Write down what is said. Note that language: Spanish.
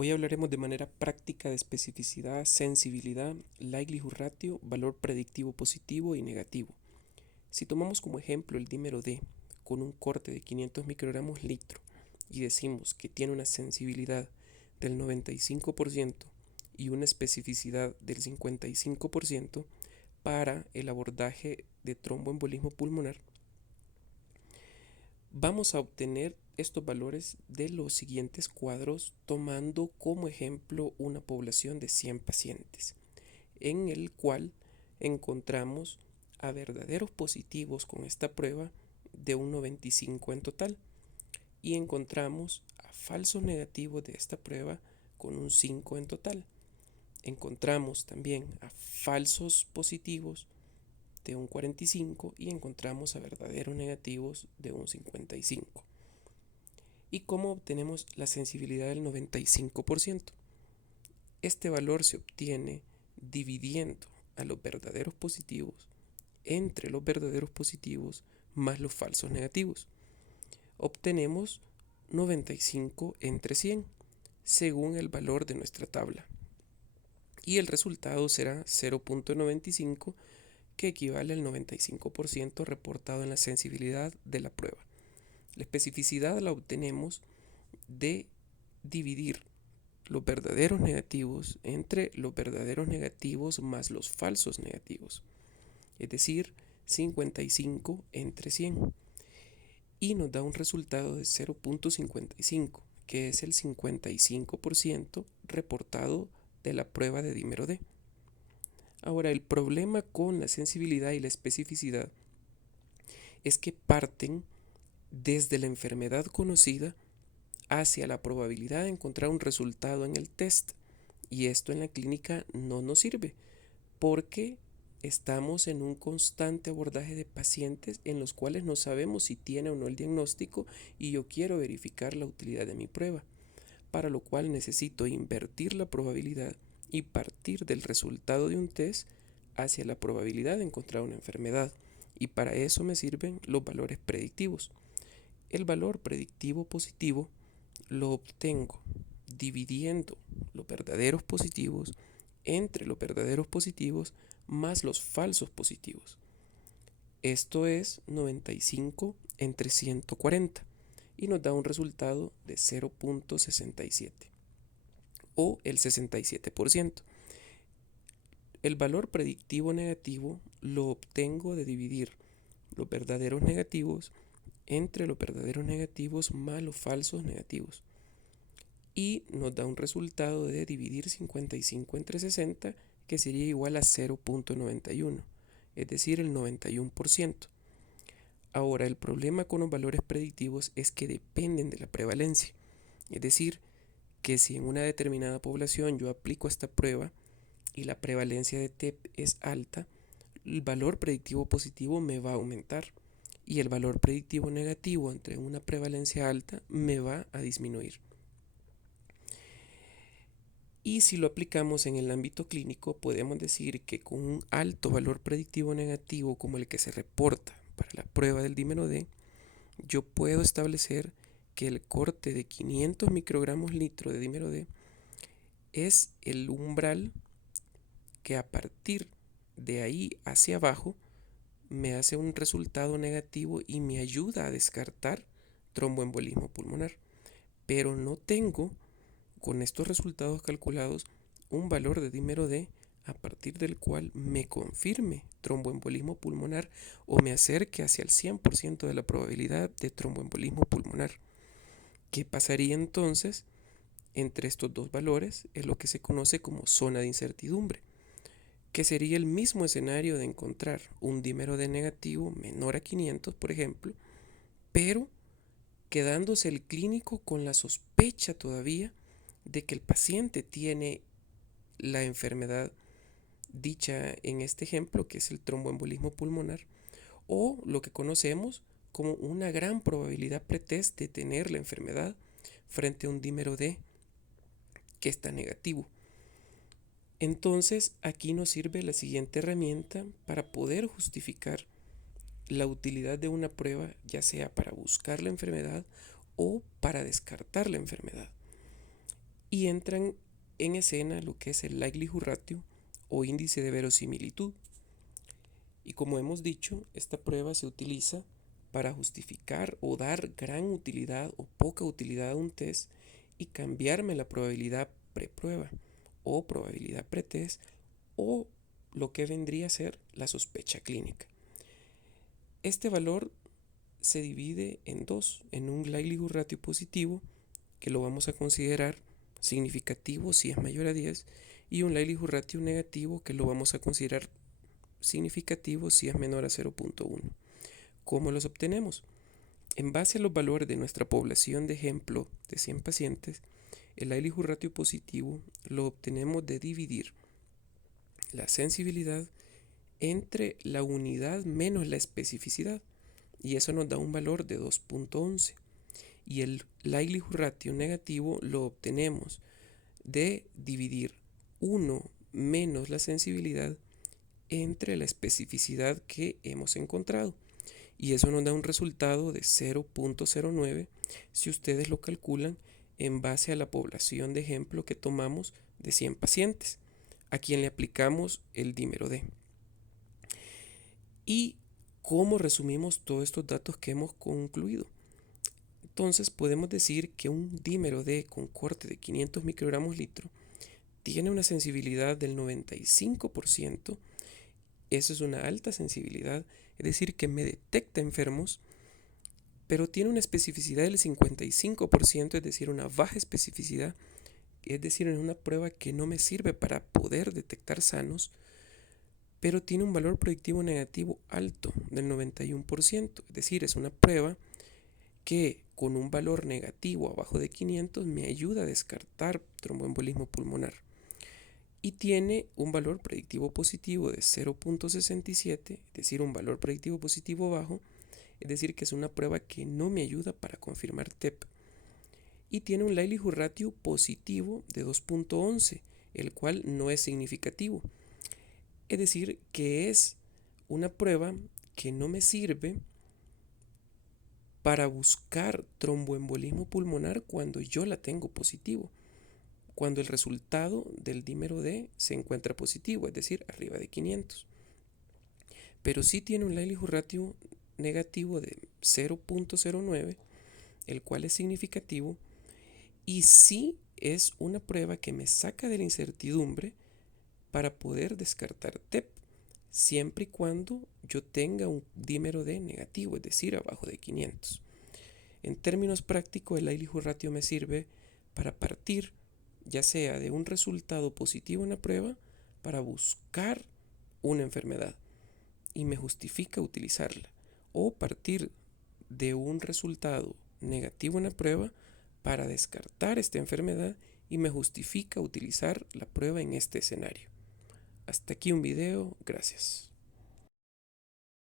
Hoy hablaremos de manera práctica de especificidad, sensibilidad, likelihood ratio, valor predictivo positivo y negativo. Si tomamos como ejemplo el dímero D con un corte de 500 microgramos litro y decimos que tiene una sensibilidad del 95% y una especificidad del 55% para el abordaje de tromboembolismo pulmonar, vamos a obtener estos valores de los siguientes cuadros tomando como ejemplo una población de 100 pacientes, en el cual encontramos a verdaderos positivos con esta prueba de un 95 en total y encontramos a falsos negativos de esta prueba con un 5 en total. Encontramos también a falsos positivos de un 45 y encontramos a verdaderos negativos de un 55. ¿Y cómo obtenemos la sensibilidad del 95%? Este valor se obtiene dividiendo a los verdaderos positivos entre los verdaderos positivos más los falsos negativos. Obtenemos 95 entre 100 según el valor de nuestra tabla. Y el resultado será 0.95, que equivale al 95% reportado en la sensibilidad de la prueba. La especificidad la obtenemos de dividir los verdaderos negativos entre los verdaderos negativos más los falsos negativos, es decir, 55 entre 100, y nos da un resultado de 0.55, que es el 55% reportado de la prueba de dímero D. Ahora, el problema con la sensibilidad y la especificidad es que parten desde la enfermedad conocida hacia la probabilidad de encontrar un resultado en el test. Y esto en la clínica no nos sirve porque estamos en un constante abordaje de pacientes en los cuales no sabemos si tiene o no el diagnóstico y yo quiero verificar la utilidad de mi prueba, para lo cual necesito invertir la probabilidad y partir del resultado de un test hacia la probabilidad de encontrar una enfermedad. Y para eso me sirven los valores predictivos. El valor predictivo positivo lo obtengo dividiendo los verdaderos positivos entre los verdaderos positivos más los falsos positivos. Esto es 95 entre 140 y nos da un resultado de 0.67 o el 67%. El valor predictivo negativo lo obtengo de dividir los verdaderos negativos entre los verdaderos negativos más los falsos negativos. Y nos da un resultado de dividir 55 entre 60, que sería igual a 0.91, es decir, el 91%. Ahora, el problema con los valores predictivos es que dependen de la prevalencia. Es decir, que si en una determinada población yo aplico esta prueba y la prevalencia de TEP es alta, el valor predictivo positivo me va a aumentar y el valor predictivo negativo entre una prevalencia alta me va a disminuir. Y si lo aplicamos en el ámbito clínico, podemos decir que con un alto valor predictivo negativo como el que se reporta para la prueba del dímero D, yo puedo establecer que el corte de 500 microgramos litro de dímero D es el umbral que a partir de ahí hacia abajo me hace un resultado negativo y me ayuda a descartar tromboembolismo pulmonar. Pero no tengo con estos resultados calculados un valor de dímero D a partir del cual me confirme tromboembolismo pulmonar o me acerque hacia el 100% de la probabilidad de tromboembolismo pulmonar. ¿Qué pasaría entonces entre estos dos valores? Es lo que se conoce como zona de incertidumbre, que sería el mismo escenario de encontrar un dímero D negativo menor a 500, por ejemplo, pero quedándose el clínico con la sospecha todavía de que el paciente tiene la enfermedad dicha en este ejemplo, que es el tromboembolismo pulmonar, o lo que conocemos como una gran probabilidad pretest de tener la enfermedad frente a un dímero D que está negativo. Entonces aquí nos sirve la siguiente herramienta para poder justificar la utilidad de una prueba, ya sea para buscar la enfermedad o para descartar la enfermedad. y entran en escena lo que es el likelihood ratio o índice de verosimilitud. Y como hemos dicho, esta prueba se utiliza para justificar o dar gran utilidad o poca utilidad a un test y cambiarme la probabilidad preprueba o probabilidad pretest o lo que vendría a ser la sospecha clínica. Este valor se divide en dos, en un likelihood ratio positivo, que lo vamos a considerar significativo si es mayor a 10, y un likelihood ratio negativo, que lo vamos a considerar significativo si es menor a 0.1. ¿Cómo los obtenemos? En base a los valores de nuestra población de ejemplo de 100 pacientes, el likelihood ratio positivo lo obtenemos de dividir la sensibilidad entre la unidad menos la especificidad, y eso nos da un valor de 2.11. Y el likelihood ratio negativo lo obtenemos de dividir 1 menos la sensibilidad entre la especificidad que hemos encontrado, y eso nos da un resultado de 0.09 si ustedes lo calculan en base a la población de ejemplo que tomamos de 100 pacientes, a quien le aplicamos el dímero D. ¿Y cómo resumimos todos estos datos que hemos concluido? Entonces podemos decir que un dímero D con corte de 500 microgramos litro tiene una sensibilidad del 95%. Eso es una alta sensibilidad, es decir, que me detecta enfermos, pero tiene una especificidad del 55%, es decir, una baja especificidad, es decir, es una prueba que no me sirve para poder detectar sanos, pero tiene un valor predictivo negativo alto del 91%, es decir, es una prueba que con un valor negativo abajo de 500 me ayuda a descartar tromboembolismo pulmonar. Y tiene un valor predictivo positivo de 0.67, es decir, un valor predictivo positivo bajo, es decir, que es una prueba que no me ayuda para confirmar TEP. Y tiene un likelihood ratio positivo de 2.11, el cual no es significativo. Es decir, que es una prueba que no me sirve para buscar tromboembolismo pulmonar cuando yo la tengo positivo, cuando el resultado del dímero D se encuentra positivo, es decir, arriba de 500. Pero sí tiene un likelihood ratio negativo de 0.09, el cual es significativo, y sí es una prueba que me saca de la incertidumbre para poder descartar TEP, siempre y cuando yo tenga un dímero D negativo, es decir, abajo de 500. En términos prácticos, el likelihood ratio me sirve para partir ya sea de un resultado positivo en la prueba para buscar una enfermedad y me justifica utilizarla, o partir de un resultado negativo en la prueba para descartar esta enfermedad y me justifica utilizar la prueba en este escenario. Hasta aquí un video, gracias.